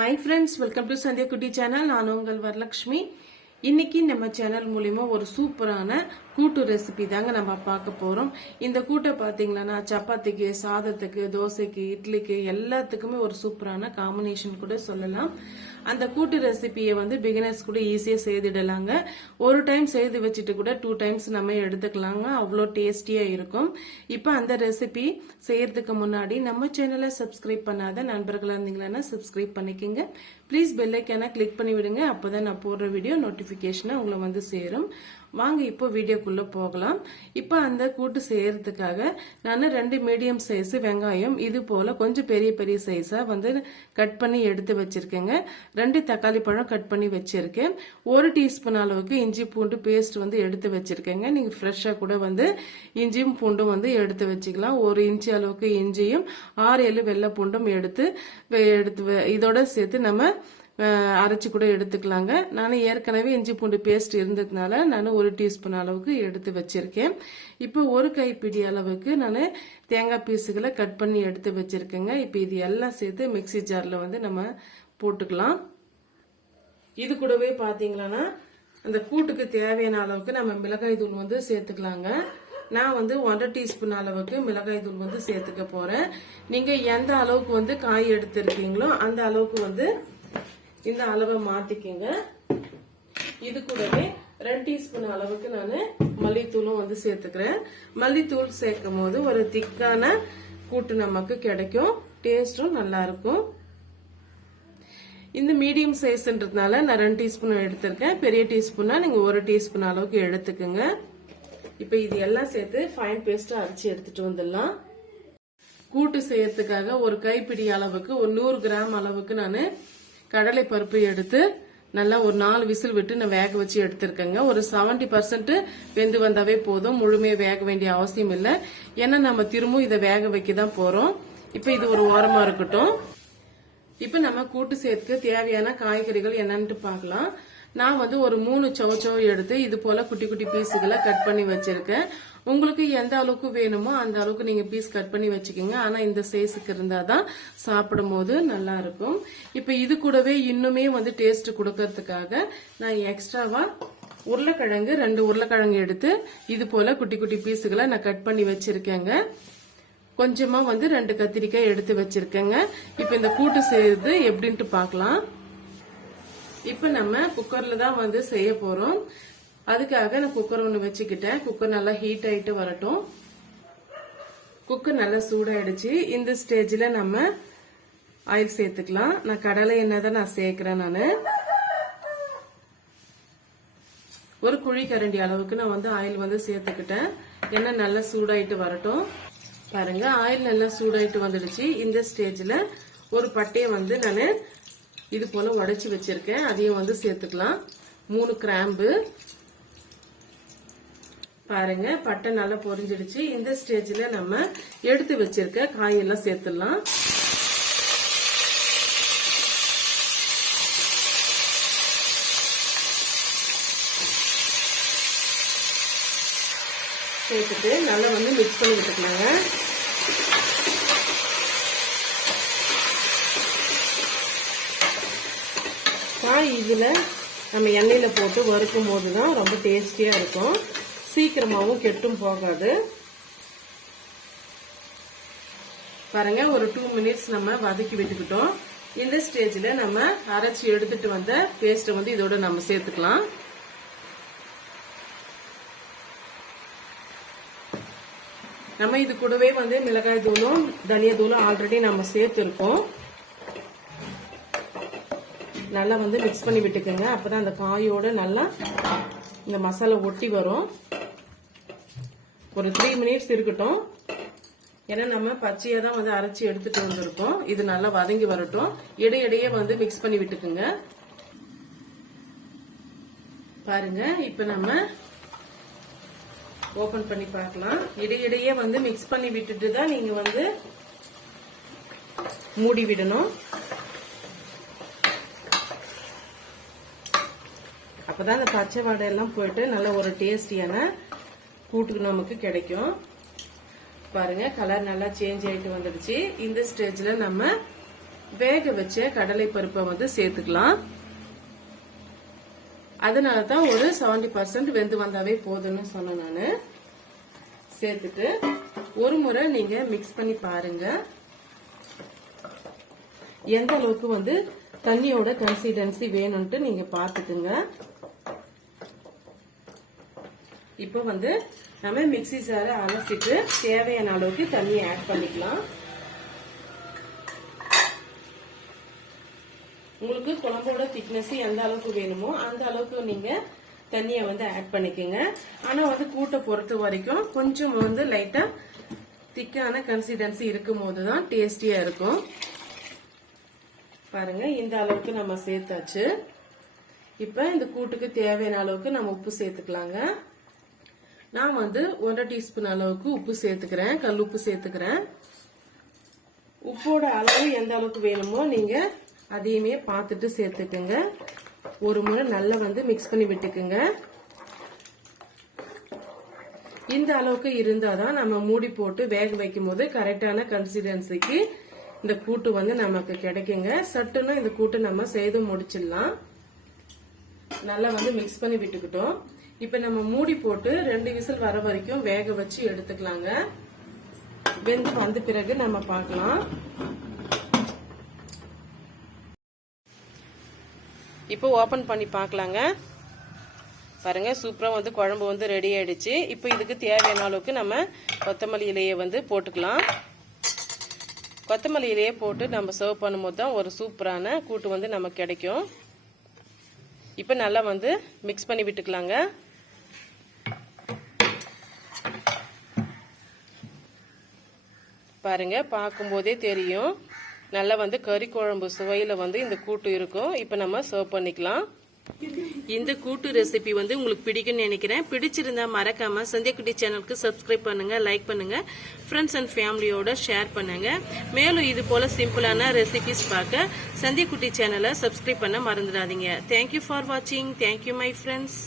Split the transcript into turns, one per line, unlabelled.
Hi friends welcome to Sandhya Kutty channel நான் உங்கள் வரலட்சுமி. இன்னைக்கு நம்ம சேனல் மூலிமா ஒரு சூப்பரான கூட்டு ரெசிபி தாங்க நம்ம பார்க்க போறோம். இந்த கூட்டை பார்த்தீங்கன்னா சப்பாத்திக்கு சாதத்துக்கு தோசைக்கு இட்லிக்கு எல்லாத்துக்குமே ஒரு சூப்பரான காம்பினேஷன் கூட சொல்லலாம். அந்த கூட்டு ரெசிபியை வந்து பிகினர்ஸ் கூட ஈஸியாக செய்திடலாங்க. ஒரு டைம் செய்து வச்சுட்டு கூட டூ டைம்ஸ் நம்ம எடுத்துக்கலாங்க. அவ்வளோ டேஸ்டியாக இருக்கும். இப்போ அந்த ரெசிபி செய்யறதுக்கு முன்னாடி நம்ம சேனலை சப்ஸ்கிரைப் பண்ணாத நண்பர்களாக இருந்தீங்கன்னா சப்ஸ்கிரைப் பண்ணிக்கோங்க. ப்ளீஸ் பெல்லைக்கான கிளிக் பண்ணி விடுங்க அப்போதான் நான் போடுற வீடியோ நோட்டிஃபிகேஷனை உங்களை வந்து சேரும். வாங்க இப்போ வீடியோக்குள்ள போகலாம். இப்போ அந்த கூட்டு செய்யறதுக்காக நான் ரெண்டு மீடியம் சைஸ் வெங்காயம் இது போல கொஞ்சம் பெரிய பெரிய சைஸா வந்து கட் பண்ணி எடுத்து வச்சிருக்கேங்க. ரெண்டு தக்காளி பழம் கட் பண்ணி வச்சிருக்கேன். ஒரு டீஸ்பூன் அளவுக்கு இஞ்சி பூண்டு பேஸ்ட் வந்து எடுத்து வச்சிருக்கேங்க. நீங்க ஃப்ரெஷ்ஷா கூட வந்து இஞ்சியும் பூண்டும் வந்து எடுத்து வச்சுக்கலாம். ஒரு இன்ச்சு அளவுக்கு இஞ்சியும் ஆறு ஏழு வெள்ளை பூண்டும் எடுத்து எடுத்து இதோட சேர்த்து நம்ம அரைச்சி கூட எடுத்துக்கலாங்க. நான் ஏற்கனவே இஞ்சி பூண்டு பேஸ்ட் இருந்ததுனால நான் ஒரு டீஸ்பூன் அளவுக்கு எடுத்து வச்சிருக்கேன். இப்போ ஒரு கைப்பிடி அளவுக்கு நான் தேங்காய் பீஸுகளை கட் பண்ணி எடுத்து வச்சிருக்கேங்க. இப்போ இது எல்லாம் சேர்த்து மிக்ஸி ஜாரில் வந்து நம்ம போட்டுக்கலாம். இது கூடவே பாத்தீங்கன்னா அந்த கூட்டுக்கு தேவையான அளவுக்கு நம்ம மிளகாய் தூள் வந்து சேர்த்துக்கலாங்க. நான் வந்து ஒன்றரை டீஸ்பூன் அளவுக்கு மிளகாய் தூள் வந்து சேர்த்துக்க போகிறேன் நீங்கள் எந்த அளவுக்கு வந்து காய் எடுத்துருக்கீங்களோ அந்த அளவுக்கு வந்து இந்த அளவை மாத்திக்கங்க. இது கூடவே ரெண்டு டீஸ்பூன் அளவுக்கு நான் மல்லித்தூளும் வந்து சேர்த்துக்கிறேன். மல்லித்தூள் சேர்க்கும் போது ஒரு திக்கான கூட்டு நமக்கு கிடைக்கும். டேஸ்டும் நல்லா இருக்கும். இந்த மீடியம் சைஸ்ன்றதுனால நான் ரெண்டு டீஸ்பூன் எடுத்திருக்கேன். பெரிய டீஸ்பூனா நீங்க ஒரு டீஸ்பூன் அளவுக்கு எடுத்துக்கோங்க. இப்ப இது எல்லாம் சேர்த்து ஃபைன் பேஸ்டா அரைச்சி எடுத்துட்டு வந்துடலாம். கூட்டு செய்யறதுக்காக ஒரு கைப்பிடி அளவுக்கு ஒரு நூறு கிராம் அளவுக்கு நான் கடலை பருப்பு எடுத்து நல்லா ஒரு நாலு விசில் விட்டு நான் வேக வச்சு எடுத்திருக்கேங்க. ஒரு 70% பர்சன்ட் வெந்து வந்தாவே போதும். முழுமையா வேக வேண்டிய அவசியம் இல்லை. ஏன்னா நம்ம திரும்பவும் இதை வேக வைக்க தான் போறோம். இப்போ இது ஒரு ஓரமா இருக்கட்டும். இப்போ நம்ம கூட்டு சேர்த்து தேவையான காய்கறிகள் என்னன்ட்டு பார்க்கலாம். நான் வந்து ஒரு மூணு சௌச்சௌ எடுத்து இது போல குட்டி குட்டி பீஸுகளை கட் பண்ணி வச்சிருக்கேன். உங்களுக்கு எந்த அளவுக்கு வேணுமோ அந்த அளவுக்கு நீங்க பீஸ் கட் பண்ணி வச்சுக்கோங்க. ஆனா இந்த சைஸுக்கு இருந்தாதான் சாப்பிடும் போது நல்லா இருக்கும். இப்போ இது கூடவே இன்னுமே வந்து டேஸ்ட் கொடுக்கறதுக்காக நான் எக்ஸ்ட்ராவா உருளைக்கிழங்கு ரெண்டு உருளைக்கிழங்கு எடுத்து இது போல குட்டி குட்டி பீஸுகளை நான் கட் பண்ணி வச்சிருக்கேங்க. கொஞ்சமா வந்து ரெண்டு கத்திரிக்காய் எடுத்து வச்சிருக்கேங்க. இப்போ இந்த கூட்டு செய்யறது எப்படின்ட்டு பார்க்கலாம். இப்போ நம்ம குக்கர்ல தான் வந்து செய்ய போறோம். அதுக்காக நான் குக்கர் ஒன்று வச்சுக்கிட்டேன். குக்கர் நல்லா ஹீட் ஆயிட்டு வரட்டும். குக்கர் நல்லா சூடாயிடுச்சு. இந்த ஸ்டேஜ்ல நம்ம ஆயில் சேர்த்துக்கலாம். நான் கடலை எண்ணெய் தான் நான் சேர்க்கிறேன் நான். ஒரு குழி கரண்டி அளவுக்கு நான் வந்து ஆயில் வந்து சேர்த்துக்கிட்டேன். எண்ணெய் நல்லா சூடாயிட்டு வரட்டும். பாருங்க ஆயில் நல்லா சூடாயிட்டு வந்துடுச்சு. இந்த ஸ்டேஜ்ல ஒரு பட்டையை வந்து நான் இது போல உடச்சி வச்சிருக்கேன். அதையும் வந்து சேர்த்துக்கலாம். மூணு கிராம்பு. பாருங்க பட்டை நல்லா பொரிஞ்சிடுச்சு. இந்த ஸ்டேஜ்ல நம்ம எடுத்து வச்சிருக்க காயெல்லாம் சேர்த்துடலாம். சேர்த்துட்டு நல்லா வந்து மிக்ஸ் பண்ணி விட்டுக்கலாங்க காய் இதில் நம்ம எண்ணெயில் போட்டு வறுக்கும் போது தான் ரொம்ப டேஸ்டியாக இருக்கும். சீக்கிரமாகவும் கெட்டும் போகாது. பாருங்க ஒரு டூ மினிட்ஸ் நம்ம வதக்கி விட்டுக்கிட்டோம். இந்த ஸ்டேஜில் நம்ம அரைச்சி எடுத்துட்டு வந்த பேஸ்ட்டை வந்து இதோட நம்ம சேர்த்துக்கலாம். நம்ம இது கூடவே வந்து மிளகாய் தூளும் தனியா தூளும் ஆல்ரெடி நம்ம சேர்த்துருக்கோம். நல்லா வந்து மிக்ஸ் பண்ணி விட்டுக்கோங்க. அப்பதான் அந்த காயோட நல்லா இந்த மசாலா ஒட்டி வரும். ஒரு த்ரீ மினிட்ஸ் இருக்கட்டும். ஏன்னா நம்ம பச்சையா தான் வந்து அரைச்சி எடுத்துட்டு வந்திருக்கோம். இது நல்லா வதங்கி வரட்டும். இடையிடையே வந்து மிக்ஸ் பண்ணி விட்டுக்குங்க. பாருங்க இப்ப நம்ம ஓபன் பண்ணி பார்க்கலாம். இடையிடையே வந்து மிக்ஸ் பண்ணி விட்டுட்டு தான் நீங்க வந்து மூடி விடணும். அப்போதான் அந்த பச்சை வடை எல்லாம் போயிட்டு நல்ல ஒரு டேஸ்டியான கூட்டுக்கு நமக்கு கிடைக்கும். பாருங்க கலர் நல்லா சேஞ்ச் ஆகிட்டு வந்துடுச்சு. இந்த ஸ்டேஜில் நம்ம வேக வச்ச கடலை பருப்பை வந்து சேர்த்துக்கலாம். அதனால தான் ஒரு செவன்டி பர்சன்ட் வெந்து வந்தாவே போதும்னு சொன்னேன் நான். சேர்த்துட்டு ஒரு முறை நீங்க மிக்ஸ் பண்ணி பாருங்க. எந்த அளவுக்கு வந்து தண்ணியோட கன்சிஸ்டன்சி வேணும்ட்டு நீங்க பாத்துக்குங்க இப்போ வந்து நம்ம மிக்ஸி சாரை அலசிட்டு தேவையான அளவுக்கு தண்ணியை ஆட் பண்ணிக்கலாம். உங்களுக்கு குழம்போட திக்னஸ் எந்த அளவுக்கு வேணுமோ அந்த அளவுக்கு நீங்க தண்ணியை வந்து ஆட் பண்ணிக்கோங்க. ஆனா வந்து கூட்டை பொறுத்த வரைக்கும் கொஞ்சம் வந்து லைட்டா திக்கான கன்சிஸ்டன்சி இருக்கும் போது தான் டேஸ்டியா இருக்கும். பாருங்க இந்த அளவுக்கு நம்ம சேர்த்தாச்சு. இப்ப இந்த கூட்டுக்கு தேவையான அளவுக்கு நம்ம உப்பு சேர்த்துக்கலாங்க. நான் வந்து ஒன்றரை டீஸ்பூன் அளவுக்கு உப்பு சேர்த்துக்கிறேன். கல் உப்பு சேர்த்துக்கிறேன். உப்போட அளவு எந்த அளவுக்கு வேணுமோ நீங்க அதையுமே பார்த்துட்டு சேர்த்துக்குங்க. ஒரு முறை நல்லா வந்து மிக்ஸ் பண்ணி விட்டுக்குங்க. இந்த அளவுக்கு இருந்தால் தான் நம்ம மூடி போட்டு வேக வைக்கும் போது கரெக்டான கன்சிஸ்டன்சிக்கு இந்த கூட்டு வந்து நமக்கு கிடைக்குங்க. சட்டுன்னு இந்த கூட்டு நம்ம செய்து முடிச்சிடலாம். நல்லா வந்து மிக்ஸ் பண்ணி விட்டுக்கிட்டோம். இப்ப நம்ம மூடி போட்டு ரெண்டு விசில் வர வரைக்கும் வேக வச்சு எடுத்துக்கலாங்க. வெந்து வந்த பிறகு நம்ம பார்க்கலாம். இப்போ ஓபன் பண்ணி பார்க்கலாங்க. பாருங்க சூப்பராக வந்து குழம்பு வந்து ரெடி ஆயிடுச்சு. இப்போ இதுக்கு தேவையான அளவுக்கு நம்ம கொத்தமல்லி இலையை வந்து போட்டுக்கலாம். கொத்தமல்லி இலையை போட்டு நம்ம சர்வ் பண்ணும்போது தான் ஒரு சூப்பரான கூட்டு வந்து நமக்கு கிடைக்கும். இப்போ நல்லா வந்து மிக்ஸ் பண்ணி விட்டுக்கலாங்க. பாருங்க பார்க்கும்போதே தெரியும். நல்லா வந்து கறி குழம்பு சுவையில் வந்து இந்த கூட்டு இருக்கும். இப்போ நம்ம சர்வ் பண்ணிக்கலாம். இந்த கூட்டு ரெசிபி வந்து உங்களுக்கு பிடிக்கும்னு நினைக்கிறேன். பிடிச்சிருந்தா மறக்காம சந்தியக்குட்டி சேனலுக்கு சப்ஸ்கிரைப் பண்ணுங்க லைக் பண்ணுங்க. ஃப்ரெண்ட்ஸ் அண்ட் ஃபேமிலியோட ஷேர் பண்ணுங்க. மேலும் இது போல சிம்பிளான ரெசிபிஸ் பார்க்க சந்தியக்குட்டி சேனலை சப்ஸ்கிரைப் பண்ண மறந்துடாதீங்க. தேங்க்யூ ஃபார் வாட்சிங் தேங்க்யூ மை ஃப்ரெண்ட்ஸ்